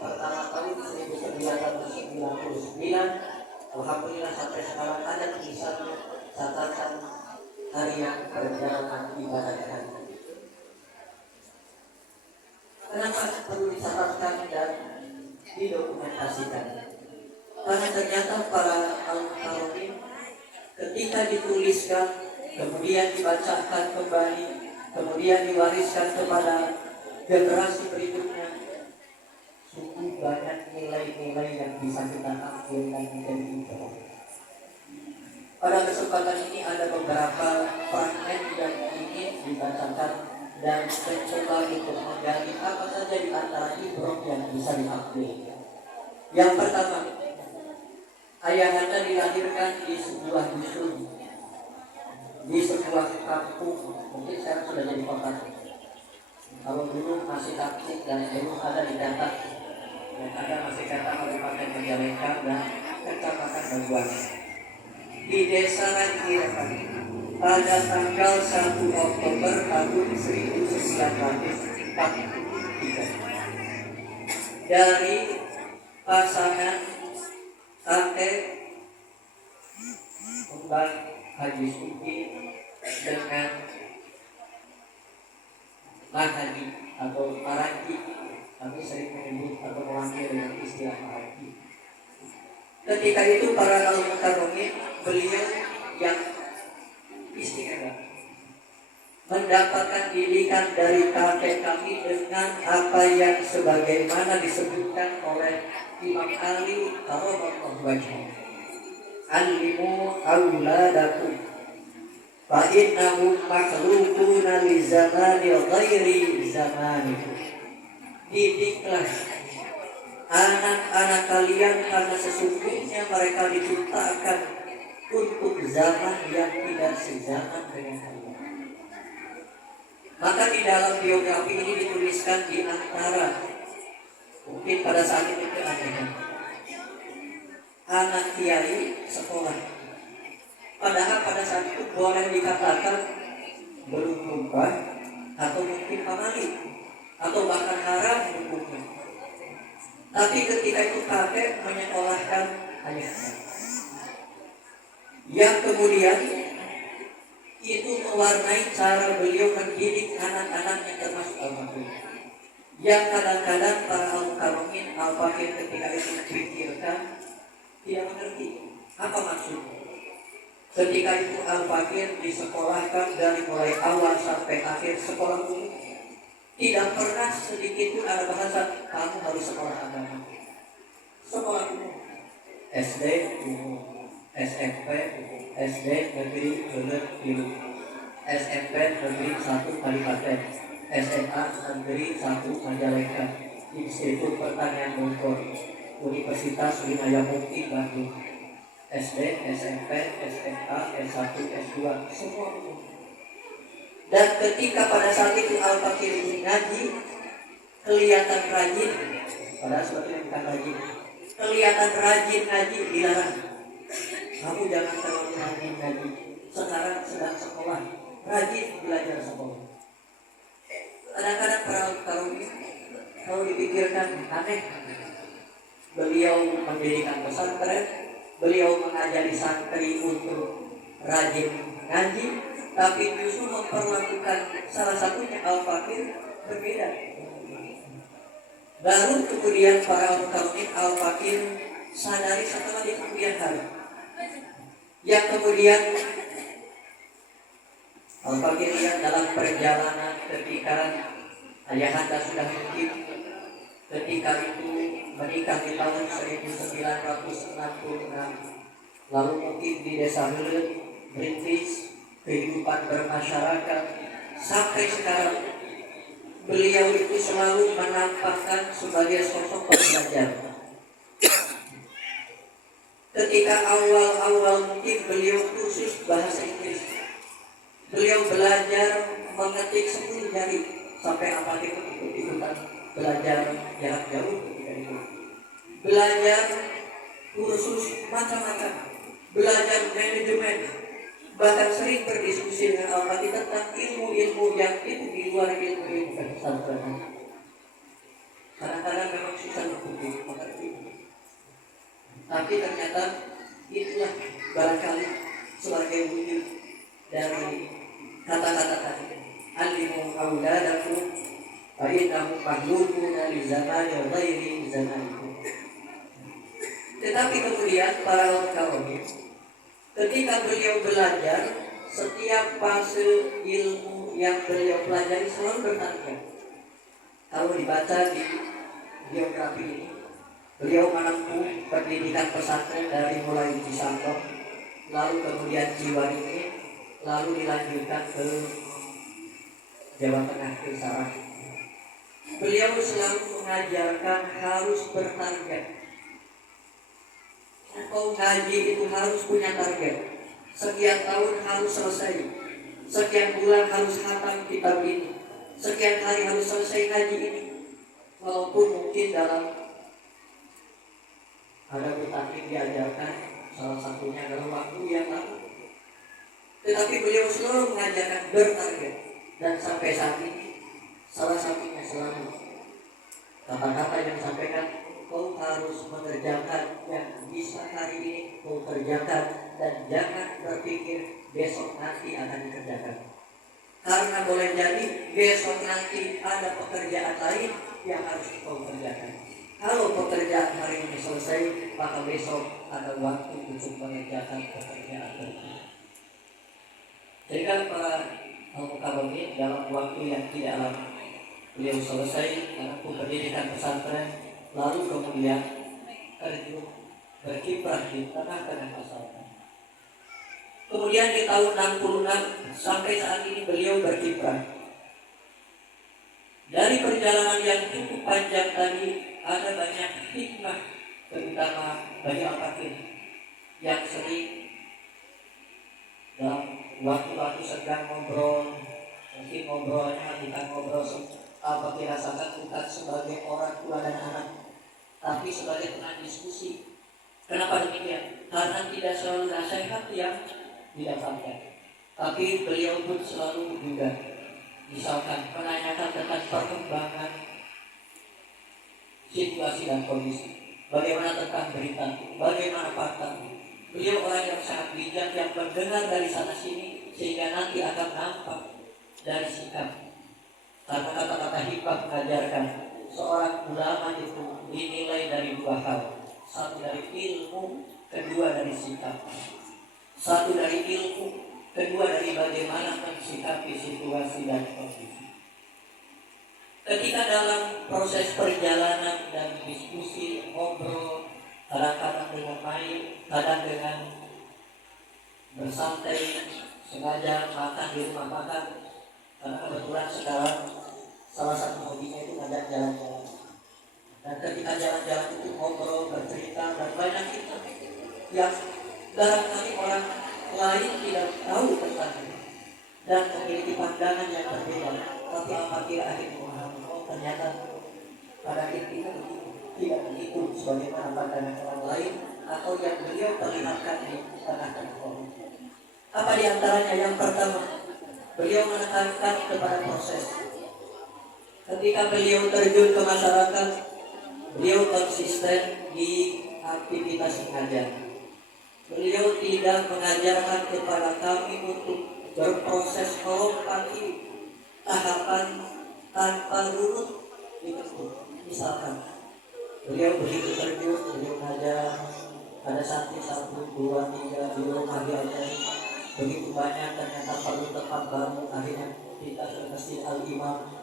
pertama kali 1999. Alhamdulillah sampai sekarang ada tulisannya catatan harian perjalanan ibadah haji. Kenapa perlu dicatatkan dan didokumentasikan? Karena ternyata para al-karomin ketika dituliskan, kemudian dibacakan kembali, kemudian diwariskan kepada generasi berikutnya, sungguh banyak nilai-nilai yang bisa kita ambil dan menjadi hikmah. Pada kesempatan ini ada beberapa fragmen yang ingin dibacakan dan mencoba untuk menggali apa saja di antara ibrah yang bisa diambil. Yang pertama, ayahanda dilahirkan di sebuah dusun, di sebuah kampung, mungkin sekarang sudah jadi kota. Kalau dulu masih taktik dan belum ada di data, dan ada masih kata Kabupaten Majalengka dan Kecamatan Banyuwangi. Di desa Ranggirang pada tanggal 1 Oktober tahun 1943 dari pasangan kakek Kembang Haji Suki dengan Mahaji atau Marangi, kami sering menyebut atau memanggil dengan istilah Marangi. Ketika itu para al-mukarramin, beliau yang istimewa mendapatkan didikan dari kakek kami dengan apa yang sebagaimana disebutkan oleh Imam Ali radhiyallahu anhu. Alimu auladakum fa innahum makhluquna li zamani ghairi zamanikum. Didiklah anak-anak kalian karena sesungguhnya mereka diciptakan untuk zaman yang tidak sezaman dengan kalian. Maka di dalam biografi ini dituliskan di antara, mungkin pada saat itu keanehan, anak kiai sekolah. Padahal pada saat itu boleh dikatakan belum lumrah atau mungkin amali atau bahkan haram hukumnya. Tapi ketika itu kakek menyekolahkan ayahnya, yang kemudian itu mewarnai cara beliau mendidik anak-anaknya termasuk al-fakir. Yang kadang-kadang para al-karomin al-fakir ketika itu dipikirkan tidak mengerti apa maksudnya. Ketika itu al-fakir disekolahkan dari mulai awal sampai akhir sekolah umum. Tidak pernah sedikit pun ada bahasa kamu harus sekolah agama. Sekolah umum, SD umum, SMP umum, SD negeri Bener Ilu, SMP negeri 1 Kalipaten, SMA negeri 1 Majalengka, Institut Pertanian Bogor, Universitas Widaya Mukti Bandung, SD, SMP, SMA, S1, S2, semua umum. Dan ketika pada saat itu al-fakir ini ngaji, kelihatan rajin, padahal sebetulnya bukan rajin, kelihatan rajin ngaji, dilarang. Kamu jangan terlalu rajin ngaji, sekarang sedang sekolah, rajin belajar sekolah. Kadang-kadang para al-karomin kalau dipikirkan aneh, beliau mendirikan pesantren, beliau mengajari santri untuk rajin ngaji, tapi justru memperlakukan salah satunya al-fakir berbeda. Baru kemudian para al-karomin al-fakir sadari setelah di kemudian hari, yang kemudian al-fakir lihat dalam perjalanan ketika ayahanda sudah mungkin ketika itu menikah di tahun 1966, lalu mungkin di desa Helen British kehidupan bermasyarakat sampai sekarang. Beliau itu selalu menampakkan sebagai sosok pembelajar. Ketika awal-awal mungkin beliau khusus bahasa Inggris, beliau belajar mengetik 10 jari sampai apa itu ikut-ikutan belajar jarak jauh ketika itu. Belajar kursus macam-macam, belajar manajemen, bahkan sering berdiskusi dengan al-Fatih tentang ilmu-ilmu yang itu di luar ilmu-ilmu pesantren. Kadang-kadang memang susah untuk Tapi ternyata itulah barangkali sebagai wujud dari kata-kata tadi. Alimu auladakum fa innahum mahlukuna li zamani ghairi zamanikum. Tetapi kemudian para kaum ketika beliau belajar, setiap fase ilmu yang beliau pelajari selalu bertanya. Kalau dibaca di biografi ini, beliau menempuh pendidikan pesantren dari mulai Cisangkok, lalu kemudian Ciwaringin, lalu dilanjutkan ke Jawa Tengah ke Sarang. Beliau selalu mengajarkan harus bertarget. Engkau ngaji itu harus punya target. Sekian tahun harus selesai. Sekian bulan harus hatam kitab ini. Sekian hari harus selesai ngaji ini. Walaupun mungkin dalam ada bertaklim diajarkan, salah satunya adalah waktu yang lama. Tetapi beliau selalu mengajarkan bertarget. Dan sampai saat ini salah satunya selalu kata-kata yang disampaikan, kau harus mengerjakan yang bisa hari ini kau kerjakan dan jangan berpikir besok nanti akan dikerjakan. Karena boleh jadi besok nanti ada pekerjaan lain yang harus kau kerjakan. Kalau pekerjaan hari ini selesai, maka besok ada waktu untuk mengerjakan pekerjaan lain. Jadi kan para al-mukarramin dalam waktu yang tidak lama beliau selesai menempuh pendidikan pesantren, lalu kemudian terjun berkiprah di tengah-tengah masyarakat. Kemudian di tahun 66 sampai saat ini beliau berkiprah. Dari perjalanan yang cukup panjang tadi ada banyak hikmah, terutama bagi al-fakir yang sering dalam waktu-waktu sedang ngobrol, mungkin ngobrolnya bukan ngobrol apa dirasakan bukan sebagai orang tua dan anak, tapi sebagai teman diskusi. Kenapa demikian? Karena tidak selalu nasihat yang didapatkan, tapi beliau pun selalu juga misalkan menanyakan tentang perkembangan situasi dan kondisi, bagaimana tentang berita, bagaimana fakta. Beliau orang yang sangat bijak, yang mendengar dari sana sini sehingga nanti akan nampak dari sikap. Karena kata-kata hikmah mengajarkan seorang ulama itu dinilai dari dua hal. Satu dari ilmu, kedua dari sikap. Satu dari ilmu, kedua dari bagaimana mensikapi situasi dan kondisi. Ketika dalam proses perjalanan dan diskusi, ngobrol, kadang-kadang dengan main, kadang dengan bersantai, sengaja makan di rumah makan. Karena kebetulan sekarang salah satu hobinya itu ngajak jalan-jalan. Dan ketika jalan-jalan itu ngobrol, bercerita, dan banyak itu yang barangkali orang lain tidak tahu tentangnya dan memiliki pandangan yang berbeda. Tapi al-fakir akhirnya memahami, oh ternyata pada intinya tidak begitu sebagaimana pandangan orang lain atau yang beliau perlihatkan di tengah-tengah orang. Apa diantaranya? Yang pertama, beliau menekankan kepada proses. Ketika beliau terjun ke masyarakat, beliau konsisten di aktivitas mengajar. Beliau tidak mengajarkan kepada kami untuk berproses melompati tahapan tanpa runut ditempuh. Misalkan beliau begitu terjun, beliau mengajar pada saat 1, 2, 3 di rumah diajari begitu banyak, ternyata perlu tempat baru. Akhirnya kita ke Masjid Al-Imam.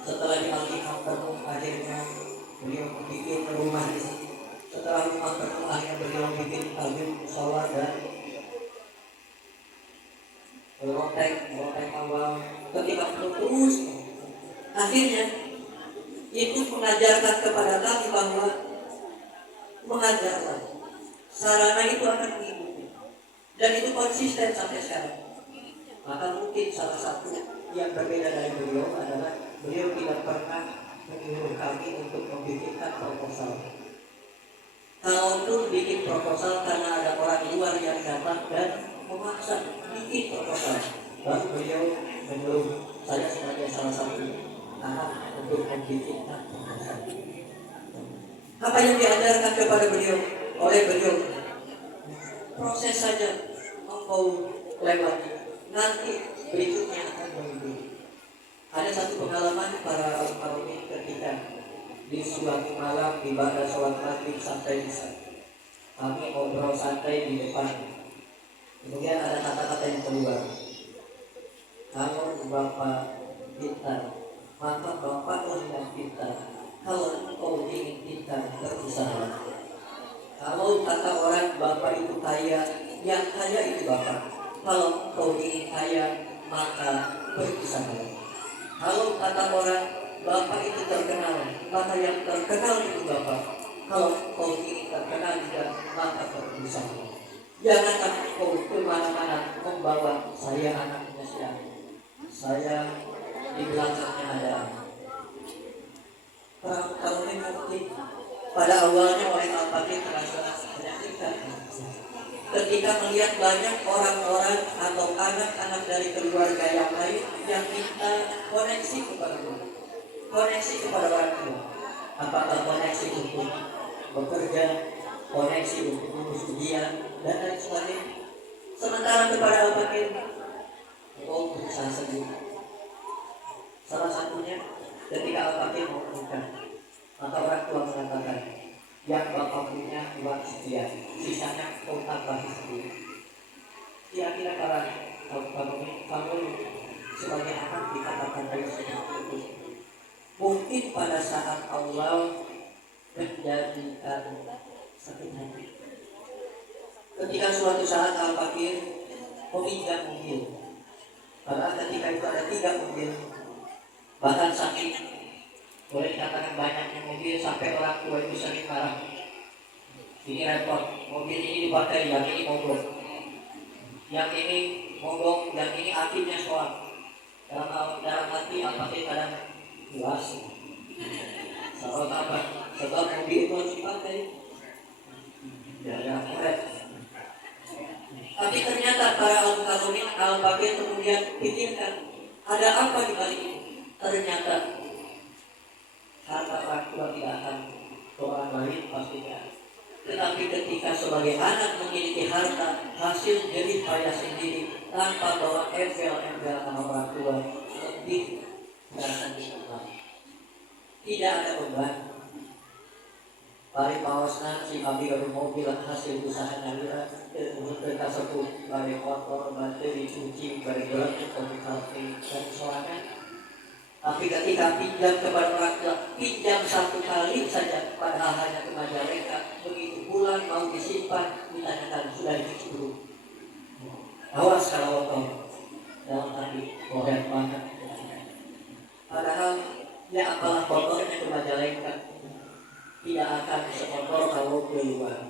Setelah di Al-Imam penuh, akhirnya beliau bikin rumah di sini. Setelah rumah penuh, akhirnya beliau bikin tabir musola dan loteng awal. Ketika terus, akhirnya itu mengajarkan kepada kami bahwa mengajarlah sarana itu akan mengikuti, dan itu konsisten sampai sekarang. Maka mungkin salah satu yang berbeda dari beliau adalah beliau tidak pernah menyuruh kami untuk membuatkan proposal. Kalaupun bikin proposal karena ada orang luar yang datang dan memaksa bikin proposal, baru beliau menyuruh saya sebagai salah satu anak untuk membuatkan proposal. Apa yang diajarkan kepada beliau? oleh beliau. Proses saja engkau lewati, nanti berikutnya akan menunggu. Ada satu pengalaman para almarhum ketika di suatu malam ibadah sholat maghrib sampai bisa. Kami ngobrol santai di depan. Kemudian ada kata-kata yang keluar. Kalau Bapak pintar, maka Bapaklah yang pintar. Kalau engkau ingin pintar, berusaha. Kalau kata orang Bapak itu kaya, yang kaya itu Bapak. Kalau engkau ingin kaya, maka berusaha. Kalau kata orang Bapak itu terkenal, maka yang terkenal itu Bapak. Kalau engkau ingin terkenal juga, maka berusaha. Jangan engkau kemana-mana membawa saya anaknya siapa. Saya di belakangnya ada. Kalau ini mungkin pada awalnya oleh Al-Fatih terasa menyakitkan. Ketika melihat banyak orang-orang atau anak-anak dari keluarga yang lain yang minta koneksi kepada Allah, koneksi kepada orang tua, apakah koneksi untuk bekerja, koneksi untuk lulus ujian dan lain sebagainya. Sementara kepada Al-Fatih, oh berusaha sendiri. Salah satunya ketika Al-Fatih mau menikah, maka orang tua mengatakan, yang Bapak punya uang sekian, sisanya kau tambah sendiri. Kira-kira para kamu sebagai anak dikatakan dari seperti itu. Mungkin pada saat Allah menjadikan sakit hati. Ketika suatu saat Al-Fakir meminjam mobil, padahal ketika itu ada 3 mobil, bahkan saking boleh dikatakan banyaknya mobil sampai orang tua itu sering marah. Ini repot, mobil ini dipakai, yang ini mogok, yang ini mogok, yang ini akhirnya soal. Dalam hati Al-Fakir kadang puas. Sebab apa? Sebab mobil itu harus dipakai. Ya, tapi ternyata para al-karumin Al-Fakir kemudian pikirkan, ada apa di balik itu? Ternyata harta orang tua tidak akan ke orang lain pastinya. Tetapi ketika sebagai anak memiliki harta, hasil jerih payah sendiri tanpa bawa embel-embel sama orang tua, lebih merasa disenang. Tidak ada beban. Bari pawasna si abdi gawe mobil hasil usahanya lira untuk kasebut bari kotor, bateri dicuci, bari gelap, kopi kafe dan soalnya. Tapi ketika pinjam kepada orang tua, pinjam 1 kali saja, padahal hanya ke Majalengka, begitu bulan mau disimpan, ditanyakan sudah dicuci belum. Awas kalau kau dalam hati bohong banget. Padahal ya apalah kotornya ke Majalengka, tidak akan sekotor kalau keluar.